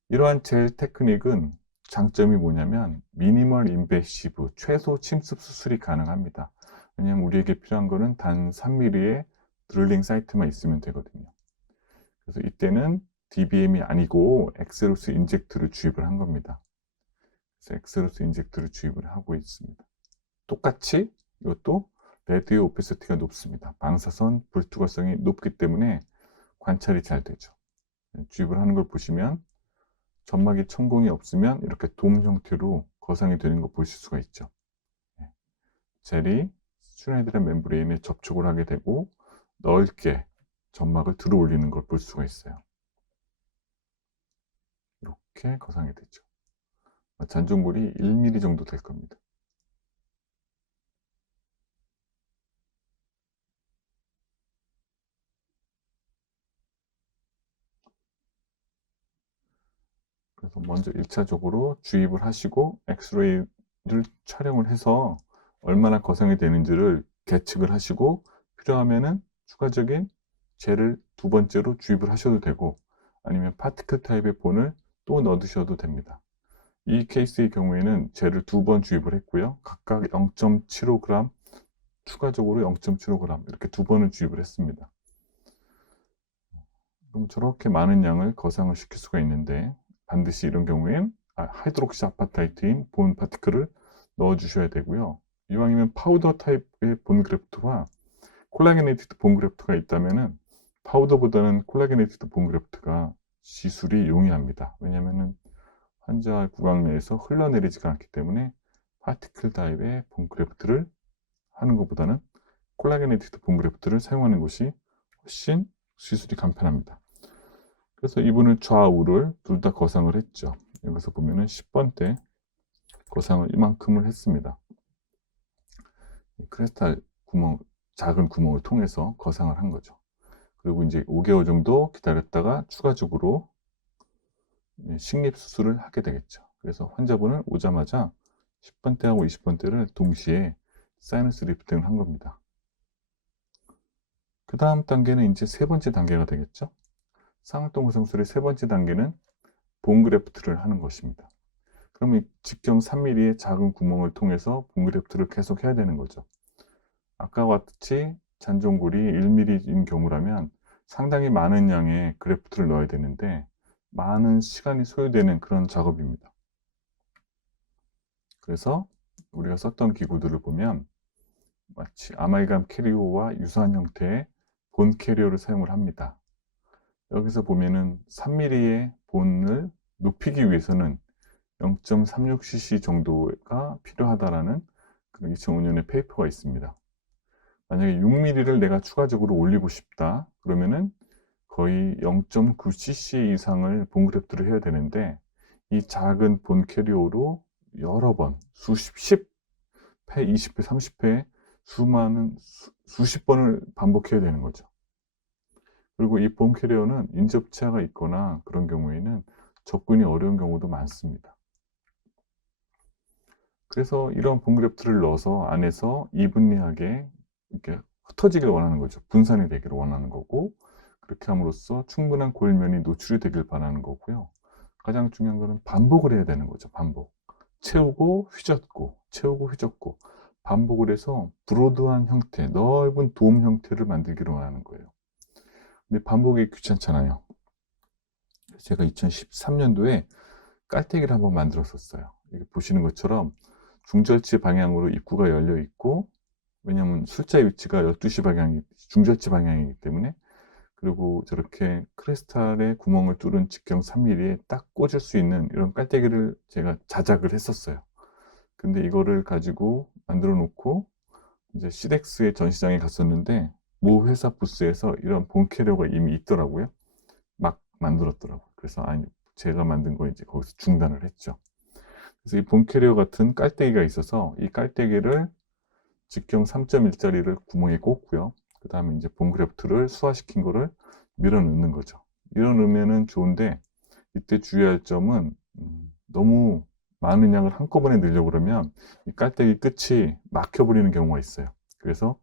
이러한 젤 테크닉은 장점이 뭐냐면 미니멀 인베시브, 최소 침습 수술이 가능합니다. 왜냐하면 우리에게 필요한 거는 단 3mm의 드릴링 사이트만 있으면 되거든요. 그래서 이때는 DBM이 아니고 엑세로스 인젝트를 주입을 한 겁니다. 그래서 엑세로스 인젝트를 주입을 하고 있습니다. 똑같이 이것도 레드의 오페시티가 높습니다. 방사선 불투과성이 높기 때문에 관찰이 잘 되죠. 주입을 하는 걸 보시면 점막이 천공이 없으면 이렇게 돔 형태로 거상이 되는 거 보실 수가 있죠. 젤이 스튜라이드란 멤브레인에 접촉을 하게 되고 넓게 점막을 들어 올리는 걸 볼 수가 있어요. 이렇게 거상이 되죠. 잔존골이 1mm 정도 될 겁니다. 그래서 먼저 1차적으로 주입을 하시고 엑스레이를 촬영을 해서 얼마나 거상이 되는지를 계측을 하시고 필요하면은 추가적인 젤을 두 번째로 주입을 하셔도 되고 아니면 파티클 타입의 본을 또 넣으셔도 됩니다. 이 케이스의 경우에는 젤을 두 번 주입을 했고요. 각각 0.75g 추가적으로 0.75g 이렇게 두 번을 주입을 했습니다. 그럼 저렇게 많은 양을 거상을 시킬 수가 있는데 반드시 이런 경우엔 하이드록시 아파타이트인 본 파티클을 넣어 주셔야 되고요. 이왕이면 파우더 타입의 본 그래프트와 콜라게네이티드 본 그래프트가 있다면은 파우더보다는 콜라게네이티드 본 그래프트가 시술이 용이합니다. 왜냐하면 환자 구강 내에서 흘러내리지가 않기 때문에 파티클 타입의 본 그래프트를 하는 것보다는 콜라게네이티드 본 그래프트를 사용하는 것이 훨씬 시술이 간편합니다. 그래서 이분은 좌우를 둘 다 거상을 했죠. 여기서 보면은 10번 때 거상을 이만큼을 했습니다. 크리스탈 구멍, 작은 구멍을 통해서 거상을 한 거죠. 그리고 이제 5개월 정도 기다렸다가 추가적으로 식립 수술을 하게 되겠죠. 그래서 환자분은 오자마자 10번 때하고 20번 때를 동시에 사이너스 리프팅을 한 겁니다. 그 다음 단계는 이제 세 번째 단계가 되겠죠. 상악동 고상술의 세 번째 단계는 본 그래프트를 하는 것입니다. 그러면 직경 3mm의 작은 구멍을 통해서 본 그래프트를 계속 해야 되는 거죠. 아까와 같이 잔존골이 1mm인 경우라면 상당히 많은 양의 그래프트를 넣어야 되는데 많은 시간이 소요되는 그런 작업입니다. 그래서 우리가 썼던 기구들을 보면 마치 아말감 캐리어와 유사한 형태의 본 캐리어를 사용을 합니다. 여기서 보면은 3mm의 본을 높이기 위해서는 0.36cc 정도가 필요하다라는 2005년의 페이퍼가 있습니다. 만약에 6mm를 내가 추가적으로 올리고 싶다 그러면은 거의 0.9cc 이상을 본 그래프트를 해야 되는데 이 작은 본 캐리어로 여러 번 수십 10회, 20회, 30회 수십 번을 반복해야 되는 거죠. 그리고 이 본 캐리어는 인접치아가 있거나 그런 경우에는 접근이 어려운 경우도 많습니다. 그래서 이런 본 그래프트를 넣어서 안에서 이분리하게 이렇게 흩어지길 원하는 거죠. 분산이 되기를 원하는 거고 그렇게 함으로써 충분한 골면이 노출이 되길 바라는 거고요. 가장 중요한 거는 반복을 해야 되는 거죠. 반복. 채우고 휘젓고 채우고 휘젓고 반복을 해서 브로드한 형태, 넓은 돔 형태를 만들기를 원하는 거예요. 근데 반복이 귀찮잖아요. 제가 2013년도에 깔때기를 한번 만들었었어요. 이게 보시는 것처럼 중절치 방향으로 입구가 열려 있고 왜냐하면 술자의 위치가 12시 방향이 중절치 방향이기 때문에 그리고 저렇게 크리스탈의 구멍을 뚫은 직경 3mm에 딱 꽂을 수 있는 이런 깔때기를 제가 자작을 했었어요. 근데 이거를 가지고 만들어 놓고 이제 시덱스의 전시장에 갔었는데 모 회사 부스에서 이런 본 캐리어가 이미 있더라고요. 막 만들었더라고요. 그래서 아니 제가 만든 거 이제 거기서 중단을 했죠. 그래서 이 본 캐리어 같은 깔때기가 있어서 이 깔때기를 직경 3.1짜리를 구멍에 꽂고요. 그 다음에 이제 본그래프트를 수화시킨 거를 밀어 넣는 거죠. 밀어 넣으면 좋은데, 이때 주의할 점은 너무 많은 양을 한꺼번에 넣으려고 그러면 이 깔때기 끝이 막혀버리는 경우가 있어요. 그래서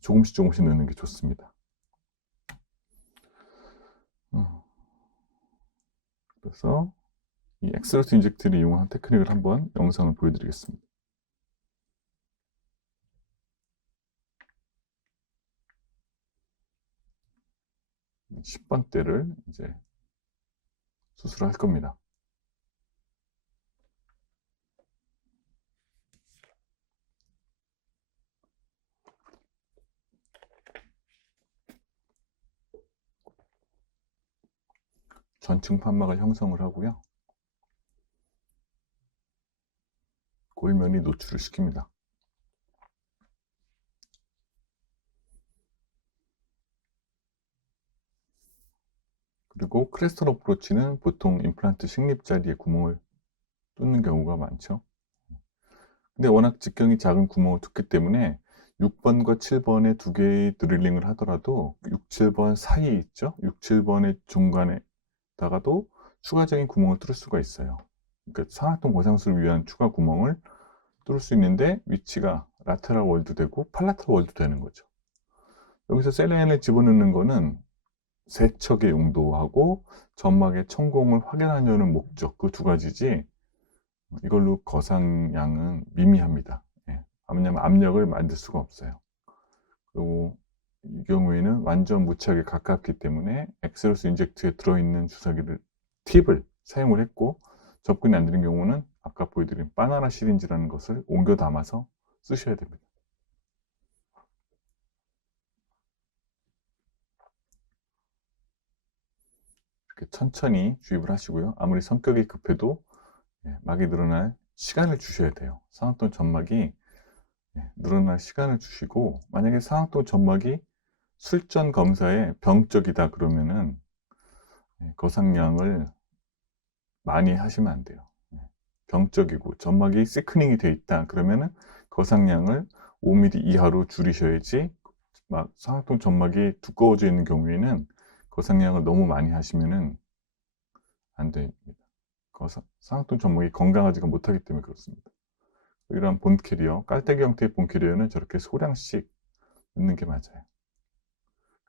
조금씩 조금씩 넣는 게 좋습니다. 그래서 이 엑스로스 인젝트를 이용한 테크닉을 한번 영상을 보여드리겠습니다. 10번대를 이제 수술할 겁니다. 전층 판막을 형성을 하고요. 골면이 노출을 시킵니다. 그리고 크레스턴 어프로치는 보통 임플란트 식립 자리에 구멍을 뚫는 경우가 많죠. 근데 워낙 직경이 작은 구멍을 뚫기 때문에 6번과 7번에 두 개의 드릴링을 하더라도 6, 7번 사이에 있죠. 6, 7번의 중간에다가도 추가적인 구멍을 뚫을 수가 있어요. 그러니까 상악동 거상술을 위한 추가 구멍을 뚫을 수 있는데 위치가 라테랄 월도 되고 팔라탈 월도 되는 거죠. 여기서 셀레인을 집어넣는 거는 세척의 용도하고 점막의 천공을 확인하려는 목적, 그 두 가지지 이걸로 거상량은 미미합니다. 예. 왜냐하면 압력을 만들 수가 없어요. 그리고 이 경우에는 완전 무착에 가깝기 때문에 엑스로스 인젝트에 들어있는 주사기를 팁을 사용을 했고, 접근이 안 되는 경우는 아까 보여드린 바나나 시린지라는 것을 옮겨 담아서 쓰셔야 됩니다. 이렇게 천천히 주입을 하시고요. 아무리 성격이 급해도 막이 늘어날 시간을 주셔야 돼요. 상악동 점막이 늘어날 시간을 주시고, 만약에 상악동 점막이 술전 검사에 병적이다 그러면은 거상량을 많이 하시면 안 돼요. 병적이고 점막이 시크닝이 돼 있다 그러면은 거상량을 5mm 이하로 줄이셔야지, 막 상악동 점막이 두꺼워져 있는 경우에는 거상량을 너무 많이 하시면은 안 됩니다. 상악동 점막이 건강하지가 못하기 때문에 그렇습니다. 이런 본 캐리어, 깔때기 형태의 본 캐리어는 저렇게 소량씩 넣는 게 맞아요.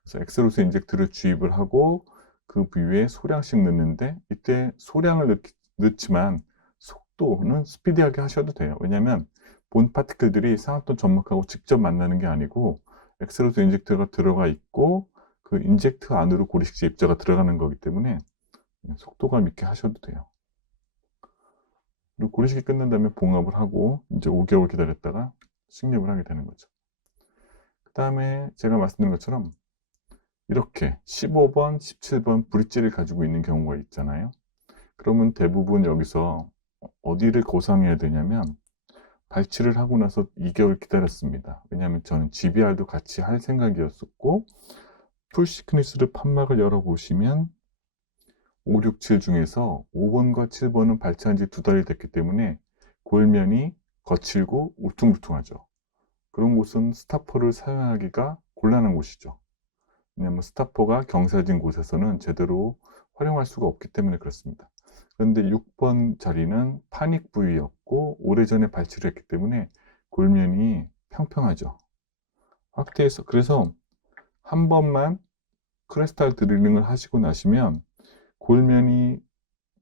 그래서 엑스로스 인젝트를 주입을 하고 그 부위에 소량씩 넣는데, 이때 소량을 넣지만 속도는 스피디하게 하셔도 돼요. 왜냐하면 본 파티클들이 상악동 점막하고 직접 만나는 게 아니고 엑스로스 인젝트가 들어가 있고 그 인젝트 안으로 고리식지 입자가 들어가는 거기 때문에 속도감 있게 하셔도 돼요. 그리고 고리식이 끝난 다음에 봉합을 하고 이제 5개월 기다렸다가 식립을 하게 되는 거죠. 그 다음에 제가 말씀드린 것처럼 이렇게 15번, 17번 브릿지를 가지고 있는 경우가 있잖아요. 그러면 대부분 여기서 어디를 고상해야 되냐면, 발치를 하고 나서 2개월 기다렸습니다. 왜냐하면 저는 GBR도 같이 할 생각이었었고, 풀시크니스를 판막을 열어보시면 5, 6, 7 중에서 5번과 7번은 발치한 지 2달이 됐기 때문에 골면이 거칠고 울퉁불퉁하죠. 그런 곳은 스타퍼를 사용하기가 곤란한 곳이죠. 왜냐하면 스타퍼가 경사진 곳에서는 제대로 활용할 수가 없기 때문에 그렇습니다. 그런데 6번 자리는 파닉 부위였고 오래전에 발치를 했기 때문에 골면이 평평하죠. 확대해서, 그래서 한 번만 크레스탈 드릴링을 하시고 나시면 골면이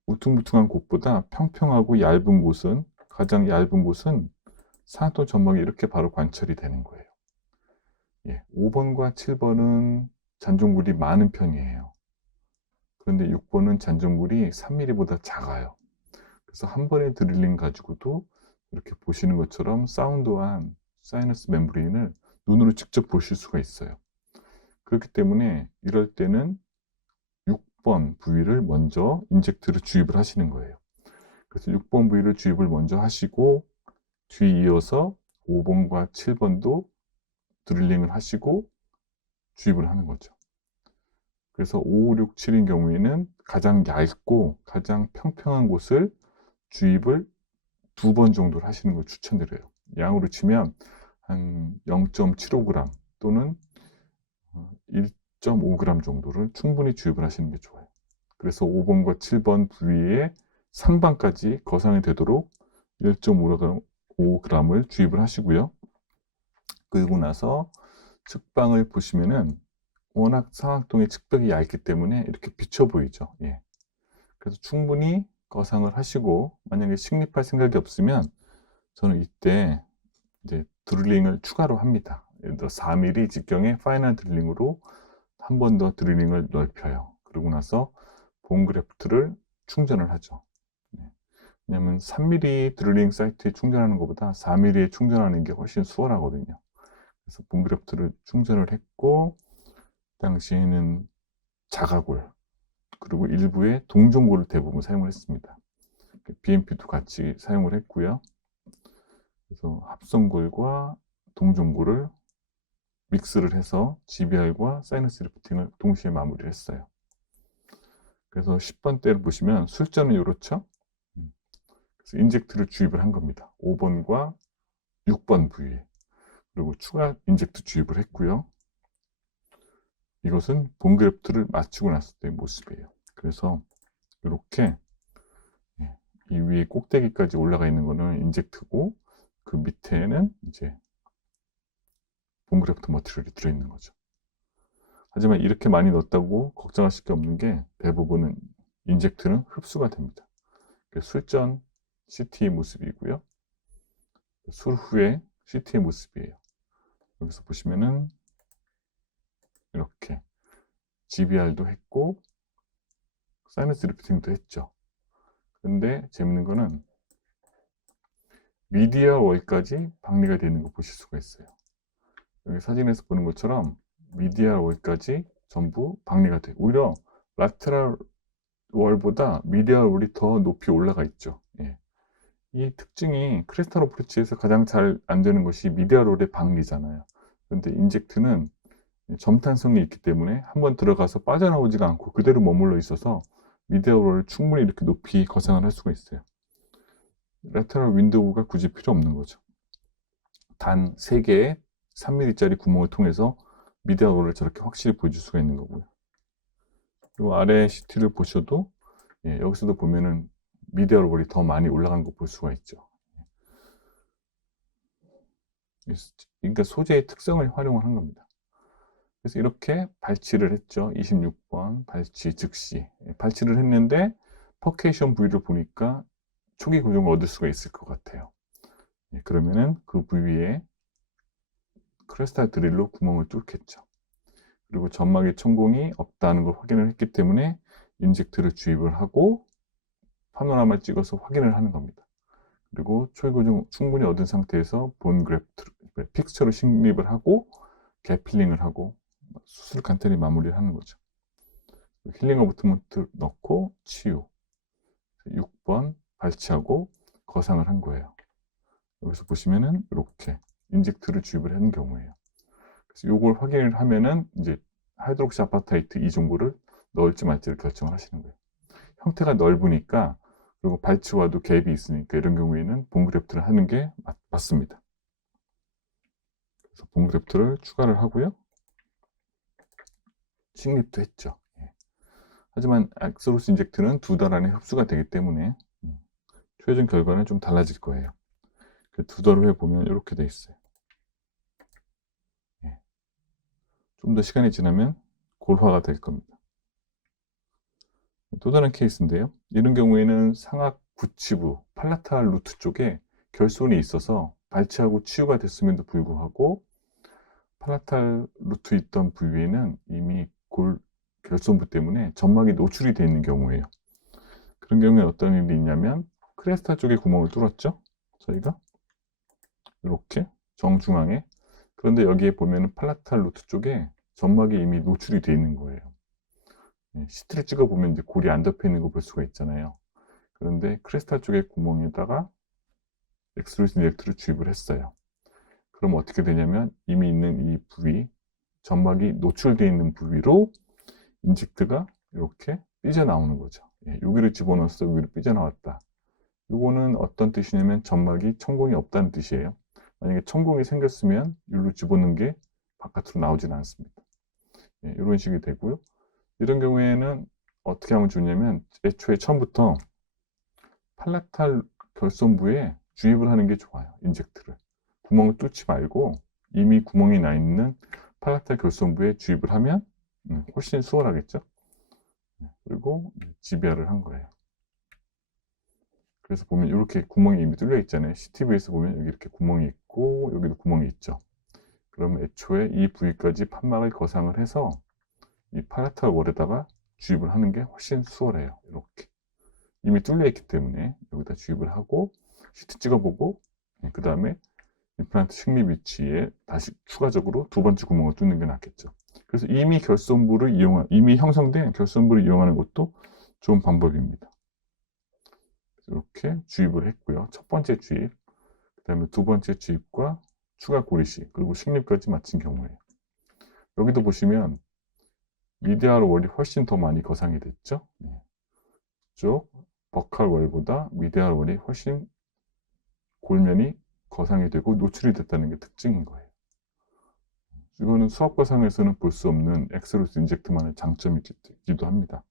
울퉁불퉁한 곳보다 평평하고 얇은 곳은, 가장 얇은 곳은 상악동 점막이 이렇게 바로 관철이 되는 거예요. 5번과 7번은 잔존굴이 많은 편이에요. 그런데 6번은 잔존굴이 3mm보다 작아요. 그래서 한 번의 드릴링 가지고도 이렇게 보시는 것처럼 사운드한 사이너스 멤브레인을 눈으로 직접 보실 수가 있어요. 그렇기 때문에 이럴 때는 6번 부위를 먼저 인젝트를 주입을 하시는 거예요. 그래서 6번 부위를 주입을 먼저 하시고 뒤이어서 5번과 7번도 드릴링을 하시고 주입을 하는 거죠. 그래서 5, 6, 7인 경우에는 가장 얇고 가장 평평한 곳을 주입을 2번 정도를 하시는 걸 추천드려요. 양으로 치면 한 0.75g 또는 1.5g 정도를 충분히 주입을 하시는 게 좋아요. 그래서 5번과 7번 부위에 상방까지 거상이 되도록 1.5g을 주입을 하시고요. 그리고 나서 측방을 보시면은 워낙 상악동의 측벽이 얇기 때문에 이렇게 비쳐 보이죠. 예. 그래서 충분히 거상을 하시고, 만약에 식립할 생각이 없으면 저는 이때 이제 드릴링을 추가로 합니다. 예를 들어 4mm 직경의 파이널 드릴링으로 한 번 더 드릴링을 넓혀요. 그러고 나서 본 그래프트를 충전을 하죠. 왜냐하면 3mm 드릴링 사이트에 충전하는 것보다 4mm에 충전하는 게 훨씬 수월하거든요. 그래서 본 그래프트를 충전을 했고, 당시에는 자가골 그리고 일부의 동종골을 대부분 사용을 했습니다. BMP도 같이 사용을 했고요. 그래서 합성골과 동종골을 믹스를 해서 GBR과 사이너스 리프팅을 동시에 마무리를 했어요. 그래서 10번대를 보시면 술전은 이렇죠. 그래서 인젝트를 주입을 한 겁니다. 5번과 6번 부위에. 그리고 추가 인젝트 주입을 했고요. 이것은 본 그래프트를 맞추고 났을 때의 모습이에요. 그래서 이렇게 이 위에 꼭대기까지 올라가 있는 거는 인젝트고, 그 밑에는 이제 본 그래프트 머티리얼이 들어있는 거죠. 하지만 이렇게 많이 넣었다고 걱정하실 게 없는 게, 대부분은 인젝트는 흡수가 됩니다. 술전 CT의 모습이고요. 술 후에 CT의 모습이에요. 여기서 보시면은 이렇게 GBR도 했고 사이너스 리프팅도 했죠. 근데 재밌는 거는 미디어 월까지 방리가 되는 거 보실 수가 있어요. 여기 사진에서 보는 것처럼 미디어 월까지 전부 방리가 돼요. 오히려 라테럴 월보다 미디어 월이 더 높이 올라가 있죠. 예. 이 특징이 크리스탈 어프로치에서 가장 잘 안 되는 것이 미디어 롤의 방리잖아요. 그런데 인젝트는 점탄성이 있기 때문에 한번 들어가서 빠져나오지가 않고 그대로 머물러 있어서 미디어 롤을 충분히 이렇게 높이 거상을 할 수가 있어요. 라테럴 윈도우가 굳이 필요 없는 거죠. 단 3개의 3mm짜리 구멍을 통해서 미디어 롤을 저렇게 확실히 보여줄 수가 있는 거고요. 그리고 아래 CT를 보셔도 여기서도 보면은 미디어 롤이 더 많이 올라간 거 볼 수가 있죠. 그러니까 소재의 특성을 활용을 한 겁니다. 그래서 이렇게 발치를 했죠. 26번 발치 즉시 발치를 했는데 퍼케이션 부위를 보니까 초기 고정을 얻을 수가 있을 것 같아요. 그러면은 그 부위에 크리스탈 드릴로 구멍을 뚫겠죠. 그리고 점막의 천공이 없다는 걸 확인을 했기 때문에 인젝트를 주입을 하고 파노라마를 찍어서 확인을 하는 겁니다. 그리고 초기 고정 충분히 얻은 상태에서 본 그래프트 픽스처를 식립을 하고 개필링을 하고 수술 간단히 마무리를 하는 거죠. 힐링 어부트먼트 넣고 치유. 6번 발치하고 거상을 한 거예요. 여기서 보시면은 이렇게 인젝트를 주입을 하는 경우예요. 그래서 이걸 확인을 하면은 이제 하이드록시 아파타이트 이 정보를 넣을지 말지를 결정을 하시는 거예요. 형태가 넓으니까, 그리고 발치와도 갭이 있으니까 이런 경우에는 본 그래프트를 하는 게 맞습니다. 그래서 본 그래프트를 추가를 하고요. 식립도 했죠. 하지만 엑스로스 인젝트는 2달 안에 흡수가 되기 때문에 최종 결과는 좀 달라질 거예요. 2달 후에 보면 이렇게 돼 있어요. 좀 더 시간이 지나면 골화가 될 겁니다. 또 다른 케이스인데요. 이런 경우에는 상악 구치부, 팔라탈 루트 쪽에 결손이 있어서 발치하고 치유가 됐음에도 불구하고 팔라탈 루트 있던 부위에는 이미 결손부 때문에 점막이 노출이 되어 있는 경우예요. 그런 경우에 어떤 일이 있냐면 크레스타 쪽에 구멍을 뚫었죠. 저희가 이렇게 정중앙에. 그런데 여기에 보면 팔라탈 루트 쪽에 점막이 이미 노출이 되어 있는 거예요. CT를 찍어보면 이제 골이 안 덮여 있는 거 볼 수가 있잖아요. 그런데 크리스탈 쪽의 구멍에다가 엑스루신 인젝트를 주입을 했어요. 그럼 어떻게 되냐면 이미 있는 이 부위, 점막이 노출되어 있는 부위로 인젝트가 이렇게 삐져나오는 거죠. 여기를 집어넣어서 여기를 삐져나왔다. 이거는 어떤 뜻이냐면 점막이 천공이 없다는 뜻이에요. 만약에 천공이 생겼으면 여기로 집어넣는 게 바깥으로 나오진 않습니다. 예, 이런 식이 되고요. 이런 경우에는 어떻게 하면 좋냐면 애초에 처음부터 팔라탈 결손부에 주입을 하는 게 좋아요. 인젝트를. 구멍을 뚫지 말고 이미 구멍이 나 있는 팔라탈 결손부에 주입을 하면 훨씬 수월하겠죠. 그리고 지비아를 한 거예요. 그래서 보면 이렇게 구멍이 이미 뚫려 있잖아요. CTV에서 보면 여기 이렇게 구멍이 있고 여기도 구멍이 있죠. 그러면 애초에 이 부위까지 판막을 거상을 해서 이 팔라탈 월에다가 주입을 하는 게 훨씬 수월해요. 이렇게 이미 뚫려 있기 때문에 여기다 주입을 하고 CT 찍어보고 그 다음에 임플란트 식립 위치에 다시 추가적으로 두 번째 구멍을 뚫는 게 낫겠죠. 그래서 이미 형성된 결손부를 이용하는 것도 좋은 방법입니다. 이렇게 주입을 했고요. 첫 번째 주입, 그 다음에 두 번째 주입과 추가 고리식, 그리고 식립까지 마친 경우에 여기도 보시면 미디알 월이 훨씬 더 많이 거상이 됐죠. 이쪽 버칼 월보다 미디알 월이 훨씬 골면이 거상이 되고 노출이 됐다는 게 특징인 거예요. 이거는 수압 거상에서는 볼 수 없는 엑스로스 인젝트만의 장점이기도 합니다.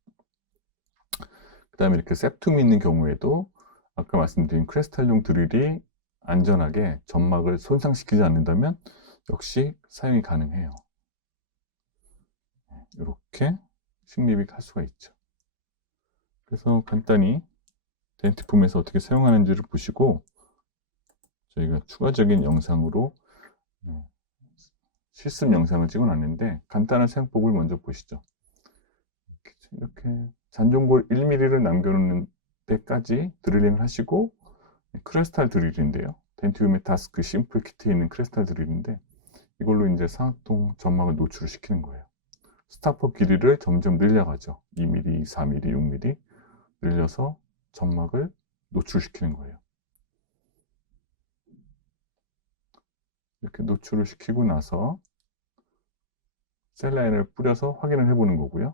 그 다음에 이렇게 septum이 있는 경우에도 아까 말씀드린 크레스탈용 드릴이 안전하게 점막을 손상시키지 않는다면 역시 사용이 가능해요. 이렇게 식립이 할 수가 있죠. 그래서 간단히 덴티폼에서 어떻게 사용하는지를 보시고 저희가 추가적인 영상으로 실습 영상을 찍어놨는데 간단한 사용법을 먼저 보시죠. 이렇게 잔종골 1mm를 남겨놓는 데까지 드릴링을 하시고 크레스탈 드릴인데요. 덴티움의 다스크 심플 키트에 있는 크레스탈 드릴인데 이걸로 이제 상악동 점막을 노출을 시키는 거예요. 스타퍼 길이를 점점 늘려가죠. 2mm, 4mm, 6mm 늘려서 점막을 노출시키는 거예요. 이렇게 노출을 시키고 나서 셀라인을 뿌려서 확인을 해보는 거고요.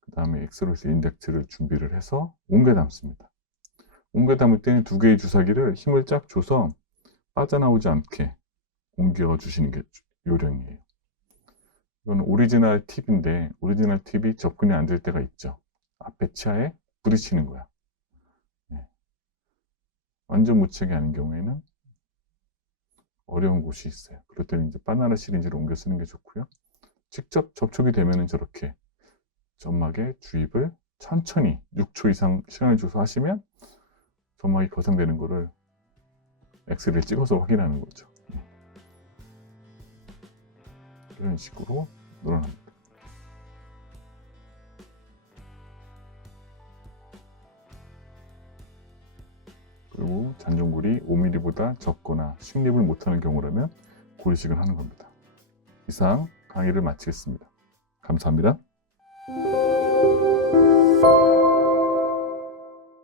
그 다음에 엑스로스 인젝트를 준비를 해서 옮겨 담습니다. 옮겨 담을 때는 두 개의 주사기를 힘을 쫙 줘서 빠져나오지 않게 옮겨 주시는 게 요령이에요. 이건 오리지널 팁인데 오리지널 팁이 접근이 안 될 때가 있죠. 앞에 치아에 부딪히는 거야. 완전 무책이 아닌 경우에는 어려운 곳이 있어요. 그럴 때는 이제 바나나 시린지를 옮겨 쓰는 게 좋고요. 직접 접촉이 되면은 저렇게 점막에 주입을 천천히 6초 이상 시간을 줘서 하시면 점막이 거상되는 거를 엑스레이를 찍어서 확인하는 거죠. 이런 식으로 늘어납니다. 그리고 잔종골이 5mm보다 적거나 식립을 못하는 경우라면 고리식을 하는 겁니다. 이상 강의를 마치겠습니다. 감사합니다.